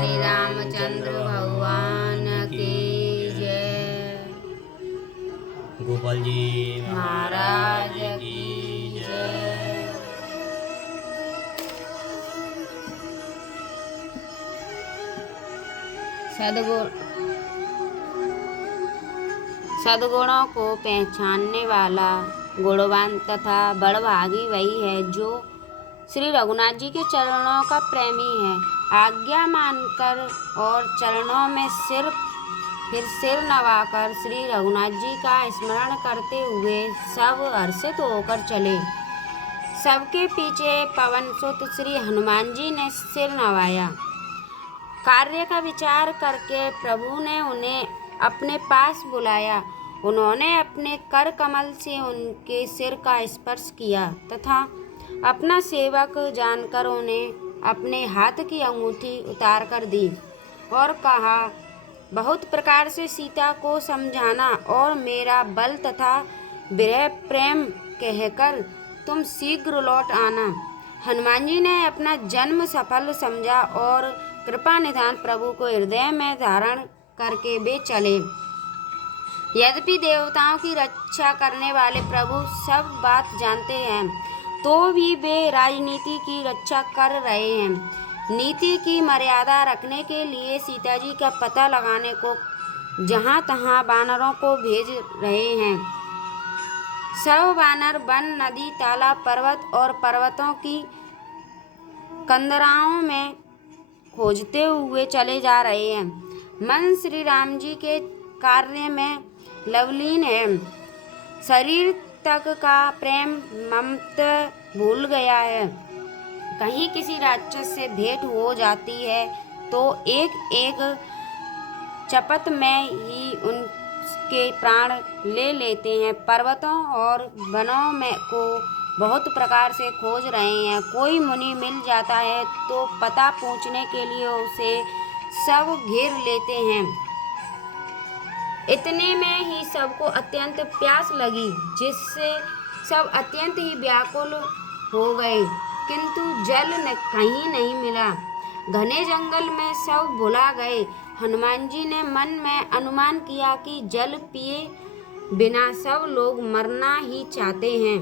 श्री रामचंद्र भगवान की जय। गोपाल जी महाराज की जय। सद्गुणों को पहचानने वाला गुणवान तथा बड़भागी वही है जो श्री रघुनाथ जी के चरणों का प्रेमी है। आज्ञा मानकर और चरणों में सिर नवाकर श्री रघुनाथ जी का स्मरण करते हुए सब हर्षित होकर चले। सबके पीछे पवन सुत श्री हनुमान जी ने सिर नवाया। कार्य का विचार करके प्रभु ने उन्हें अपने पास बुलाया। उन्होंने अपने कर कमल से उनके सिर का स्पर्श किया तथा अपना सेवक जानकर उन्हें अपने हाथ की अंगूठी उतार कर दी और कहा, बहुत प्रकार से सीता को समझाना और मेरा बल तथा विरह प्रेम कहकर तुम शीघ्र लौट आना। हनुमान जी ने अपना जन्म सफल समझा और कृपा निधान प्रभु को हृदय में धारण करके वे चले। यद्यपि देवताओं की रक्षा करने वाले प्रभु सब बात जानते हैं तो भी वे राजनीति की रक्षा कर रहे हैं। नीति की मर्यादा रखने के लिए सीता जी का पता लगाने को जहाँ तहाँ वानरों को भेज रहे हैं। सब वानर वन, नदी, तालाब, पर्वत और पर्वतों की कंदराओं में खोजते हुए चले जा रहे हैं। मन श्री राम जी के कार्य में लवलीन है। शरीर तक का प्रेम ममता भूल गया है। कहीं किसी राक्षस से भेंट हो जाती है तो एक एक चपत में ही उनके प्राण ले लेते हैं। पर्वतों और वनों में को बहुत प्रकार से खोज रहे हैं। कोई मुनि मिल जाता है तो पता पूछने के लिए उसे सब घेर लेते हैं। इतने में ही सबको अत्यंत प्यास लगी जिससे सब अत्यंत ही व्याकुल हो गए, किंतु जल कहीं नहीं मिला। घने जंगल में सब भुला गए। हनुमान जी ने मन में अनुमान किया कि जल पिए बिना सब लोग मरना ही चाहते हैं।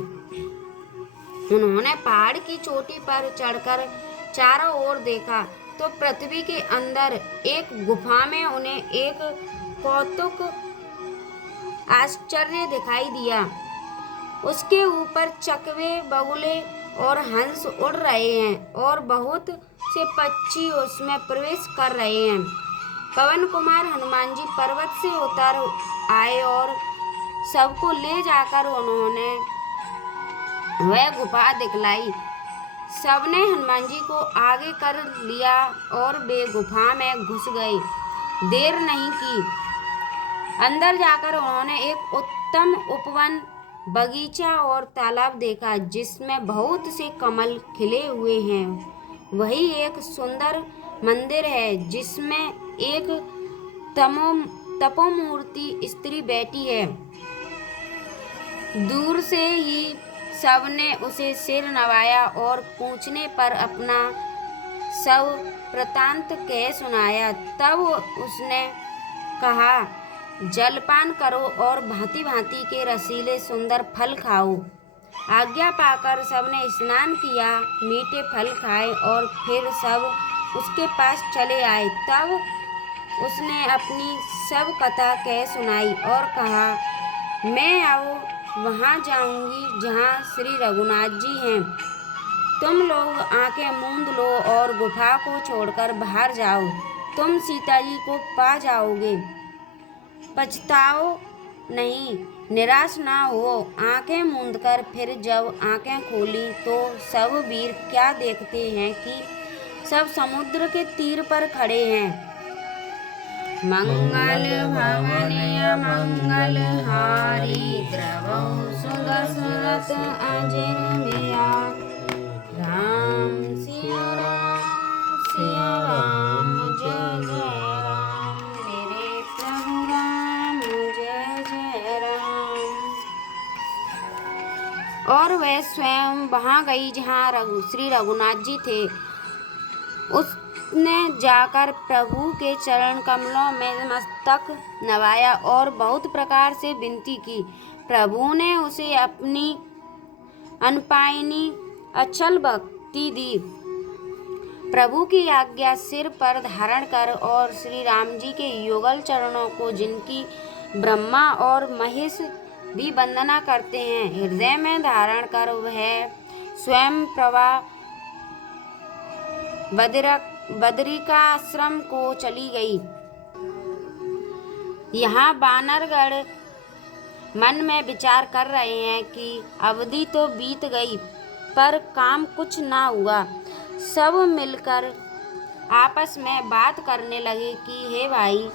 उन्होंने पहाड़ की चोटी पर चढ़कर चारों ओर देखा तो पृथ्वी के अंदर एक गुफा में उन्हें एक कौतुक आश्चर्य दिखाई दिया। उसके ऊपर चकवे, बगुले और हंस उड़ रहे हैं और बहुत से पक्षी उसमें प्रवेश कर रहे हैं। पवन कुमार हनुमान जी पर्वत से उतर आए और सबको ले जाकर उन्होंने वह गुफा दिखलाई। सबने हनुमान जी को आगे कर लिया और वे गुफा में घुस गए। देर नहीं की। अंदर जाकर उन्होंने एक उत्तम उपवन, बगीचा और तालाब देखा जिसमें बहुत से कमल खिले हुए हैं। वही एक सुंदर मंदिर है जिसमें एक तपोमूर्ति स्त्री बैठी है। दूर से ही सबने उसे सिर नवाया और पूछने पर अपना सब वृतांत कह सुनाया। तब उसने कहा, जलपान करो और भांति भांति के रसीले सुंदर फल खाओ। आज्ञा पाकर सबने स्नान किया, मीठे फल खाए और फिर सब उसके पास चले आए। तब उसने अपनी सब कथा कह सुनाई और कहा, मैं अब वहाँ जाऊँगी जहाँ श्री रघुनाथ जी हैं। तुम लोग आंखें मूंद लो और गुफा को छोड़कर बाहर जाओ। तुम सीता जी को पा जाओगे। पछताओ नहीं, निराश ना हो। आंखें मूंदकर फिर जब आंखें खोली तो सब वीर क्या देखते हैं कि सब समुद्र के तीर पर खड़े हैं। मंगल भवनीय मंगल हारी द्रवहु सुदशरथ अजिर बिया। राम सिया राम सिया राम जय जय राम। मेरे प्रभु राम जय जय राम। और वह स्वयं वहाँ गई जहाँ श्री रघुनाथ जी थे। उसने जाकर प्रभु के चरण कमलों में मस्तक नवाया और बहुत प्रकार से विनती की। प्रभु ने उसे अपनी अनपायनी अचल भक्ति दी। प्रभु की आज्ञा सिर पर धारण कर और श्री राम जी के युगल चरणों को, जिनकी ब्रह्मा और महेश भी वंदना करते हैं, हृदय में धारण कर वह स्वयं प्रभा बदरिकाश्रम को चली गई। यहाँ बानरगण मन में विचार कर रहे हैं कि अवधि तो बीत गई पर काम कुछ ना हुआ। सब मिलकर आपस में बात करने लगे कि हे भाई,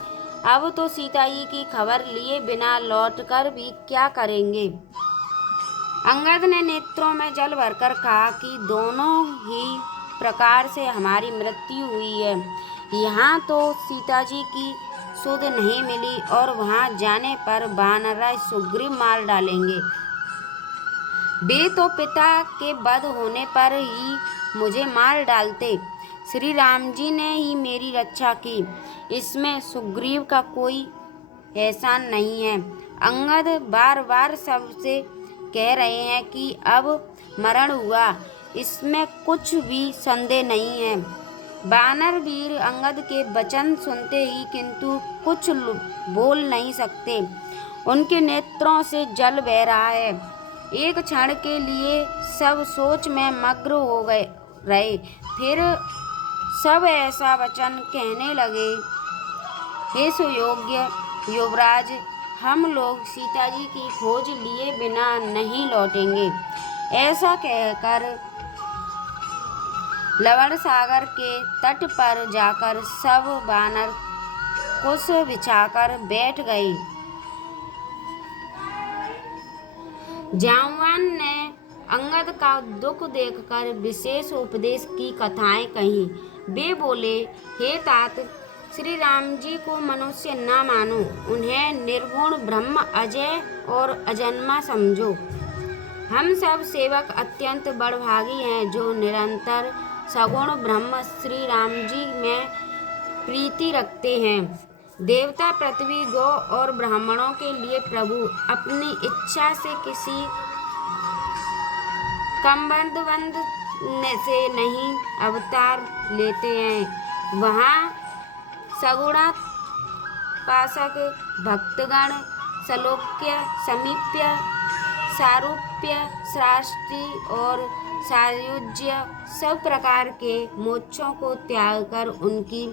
अब तो सीता जी की खबर लिए बिना लौटकर भी क्या करेंगे। अंगद ने नेत्रों में जल भरकर कहा कि दोनों ही प्रकार से हमारी मृत्यु हुई है। यहाँ तो सीता जी की सुध नहीं मिली और वहाँ जाने पर वानरराज सुग्रीव मार डालेंगे। वे तो पिता के वध होने पर ही मुझे मार डालते। श्री राम जी ने ही मेरी रक्षा की, इसमें सुग्रीव का कोई एहसान नहीं है। अंगद बार बार सबसे कह रहे हैं कि अब मरण हुआ, इसमें कुछ भी संदेह नहीं है। वानर वीर अंगद के वचन सुनते ही किंतु कुछ बोल नहीं सकते। उनके नेत्रों से जल बह रहा है। एक क्षण के लिए सब सोच में मग्न हो गए रहे, फिर सब ऐसा वचन कहने लगे, हे सुयोग्य युवराज, हम लोग सीता जी की खोज लिए बिना नहीं लौटेंगे। ऐसा कहकर लवण सागर के तट पर जाकर सब वानर कुश बिछाकर बैठ गए। जाम्बवान ने अंगद का दुख देखकर विशेष उपदेश की कथाएं कही। वे बोले, हे तात, श्री राम जी को मनुष्य न मानो, उन्हें निर्गुण ब्रह्म अजय और अजन्मा समझो। हम सब सेवक अत्यंत बड़भागी हैं जो निरंतर सगुण ब्रह्म श्री राम जी में प्रीति रखते हैं। देवता, पृथ्वी, गौ और ब्राह्मणों के लिए प्रभु अपनी इच्छा से किसी कमबंद से नहीं अवतार लेते हैं। वहाँ सगुणापासक भक्तगण सलोक्य, समीप्य, सारूप्य, शास्त्री और सायुज्य सब प्रकार के मोक्षों को त्याग कर उनकी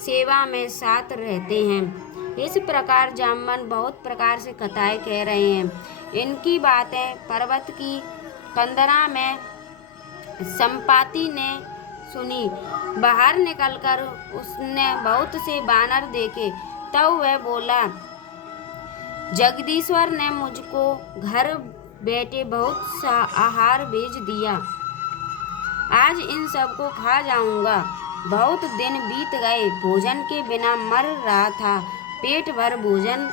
सेवा में साथ रहते हैं। इस प्रकार जाम्बवान बहुत प्रकार से कथाएं कह रहे हैं। इनकी बातें पर्वत की कंदरा में संपाति ने सुनी। बाहर निकलकर उसने बहुत से बानर देखे। तब वह बोला, जगदीश्वर ने मुझको घर बैठे बहुत सा आहार भेज दिया, आज इन सबको खा जाऊंगा। बहुत दिन बीत गए, भोजन के बिना मर रहा था, पेट भर भोजन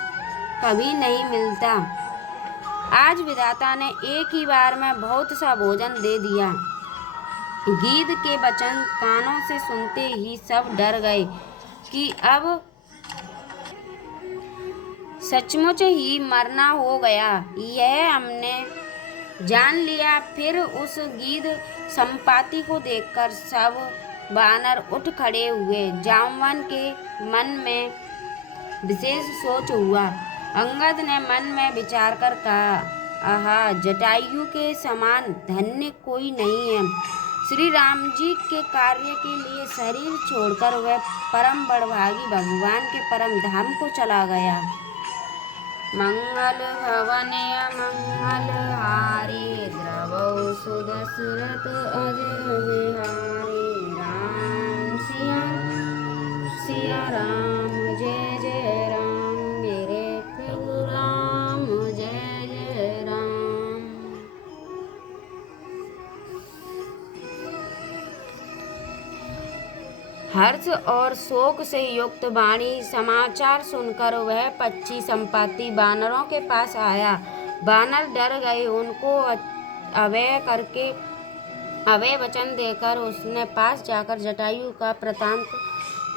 कभी नहीं मिलता। आज विधाता ने एक ही बार में बहुत सा भोजन दे दिया। गीध के वचन कानों से सुनते ही सब डर गए कि अब सचमुच ही मरना हो गया। यह हमने जान लिया। फिर उस गीध संपाति को देखकर सब वानर उठ खड़े हुए। जाम्बवान के मन में विशेष सोच हुआ। अंगद ने मन में विचार कर कहा, आहा, जटायु के समान धन्य कोई नहीं है। श्री राम जी के कार्य के लिए शरीर छोड़कर वह परम बड़भागी भगवान के परम धाम को चला गया। मंगल भवने मंगल हारी, द्रवौ सुदशरथ अजर बिहारी। राम सिया राम, जय जय राम, मेरे प्रभु राम, जय जय राम। हर्ष और शोक से युक्त वाणी समाचार सुनकर वह पक्षी संपाति वानरों के पास आया। वानर डर गए। उनको अभय करके अभय वचन देकर उसने पास जाकर जटायु का वृतांत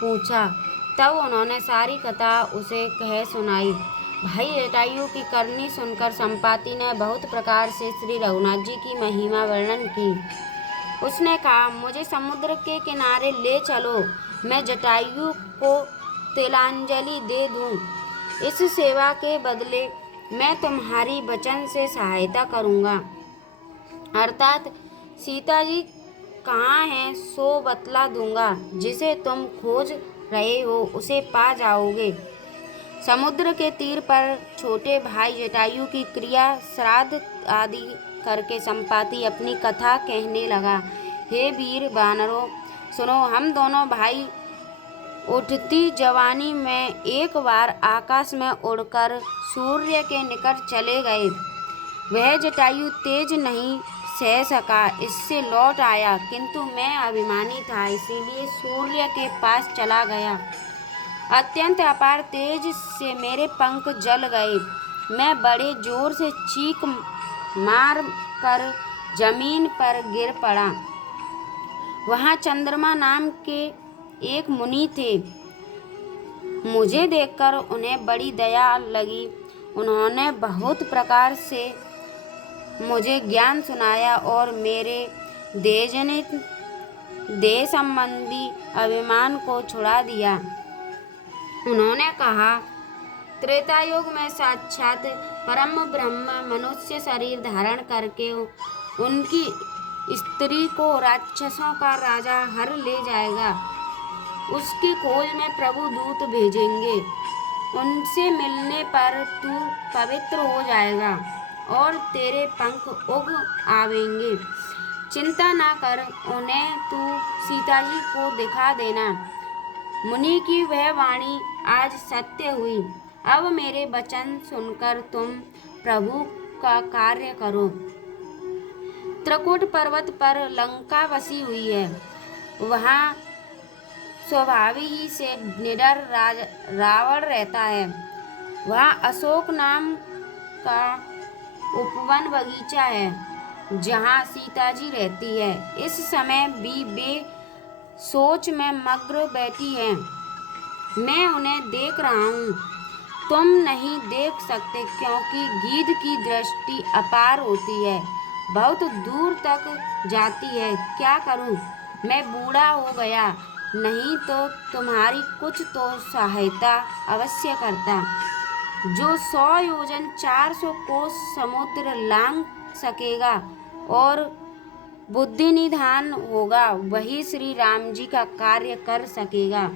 पूछा। तब उन्होंने सारी कथा उसे कह सुनाई। भाई जटायु की करनी सुनकर संपाति ने बहुत प्रकार से श्री रघुनाथ जी की महिमा वर्णन की। उसने कहा, मुझे समुद्र के किनारे ले चलो, मैं जटायु को तिलांजलि दे दूं। इस सेवा के बदले मैं तुम्हारी वचन से सहायता करूंगा, अर्थात सीता जी कहाँ हैं सो बतला दूंगा। जिसे तुम खोज रहे हो उसे पा जाओगे। समुद्र के तीर पर छोटे भाई जटायु की क्रिया श्राद्ध आदि करके संपाति अपनी कथा कहने लगा। हे वीर वानरों, सुनो, हम दोनों भाई उठती जवानी में एक बार आकाश में उड़कर सूर्य के निकट चले गए। वह जटायु तेज नहीं सह सका, इससे लौट आया, किंतु मैं अभिमानी था, इसीलिए सूर्य के पास चला गया। अत्यंत अपार तेज से मेरे पंख जल गए। मैं बड़े जोर से चीख मार कर जमीन पर गिर पड़ा। वहाँ चंद्रमा नाम के एक मुनि थे। मुझे देखकर उन्हें बड़ी दया लगी। उन्होंने बहुत प्रकार से मुझे ज्ञान सुनाया और मेरे देहजनित देह संबंधी अभिमान को छुड़ा दिया। उन्होंने कहा, त्रेतायुग में साक्षात परम ब्रह्म मनुष्य शरीर धारण करके उनकी स्त्री को राक्षसों का राजा हर ले जाएगा। उसकी खोज में प्रभु दूत भेजेंगे। उनसे मिलने पर तू पवित्र हो जाएगा और तेरे पंख उग आवेंगे। चिंता ना कर, उन्हें तू सीता जी को दिखा देना। मुनि की वह वाणी आज सत्य हुई। अब मेरे वचन सुनकर तुम प्रभु का कार्य करो। त्रिकुट पर्वत पर लंका बसी हुई है। वहाँ स्वाभाविक ही से निडर रावण रहता है। वहाँ अशोक नाम का उपवन बगीचा है जहाँ सीता जी रहती है। इस समय भी वे सोच में मग्न बैठी हैं। मैं उन्हें देख रहा हूँ, तुम नहीं देख सकते, क्योंकि गीध की दृष्टि अपार होती है, बहुत दूर तक जाती है। क्या करूँ, मैं बूढ़ा हो गया, नहीं तो तुम्हारी कुछ तो सहायता अवश्य करता। जो 100 योजन 400 कोस समुद्र लांघ सकेगा और बुद्धि निधान होगा, वही श्री राम जी का कार्य कर सकेगा।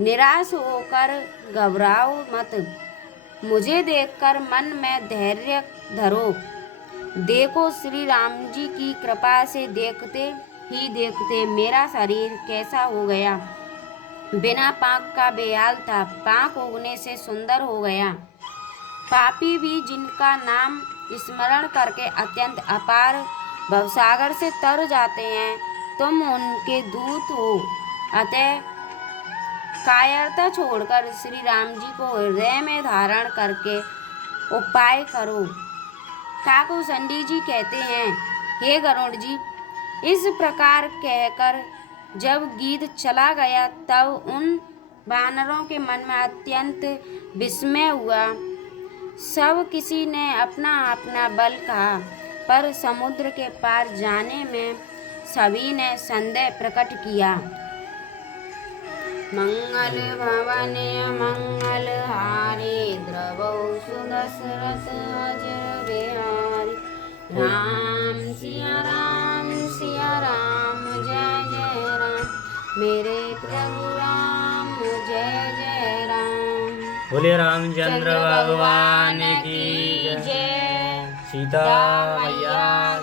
निराश होकर घबराओ मत, मुझे देखकर मन में धैर्य धरो। देखो, श्री राम जी की कृपा से देखते ही देखते मेरा शरीर कैसा हो गया। बिना पाँख का बेहाल था, पाँख उगने से सुंदर हो गया। पापी भी जिनका नाम स्मरण करके अत्यंत अपार भवसागर से तर जाते हैं, तुम उनके दूत हो। अतः कायरता छोड़कर श्री राम जी को हृदय में धारण करके उपाय करो। काकुसंडी जी कहते हैं, हे गरुड़ जी, इस प्रकार कहकर जब गीध चला गया तब उन वानरों के मन में अत्यंत विस्मय हुआ। सब किसी ने अपना अपना बल कहा, पर समुद्र के पार जाने में सभी ने संदेह प्रकट किया। मंगल भवने मंगल हारे, द्रवौ सुदशरथ अजर बिहारी। राम सिया राम, जय जय राम, मेरे प्रभु राम, जय जय राम। बोले रामचंद्र भगवान की जय। सीता मैया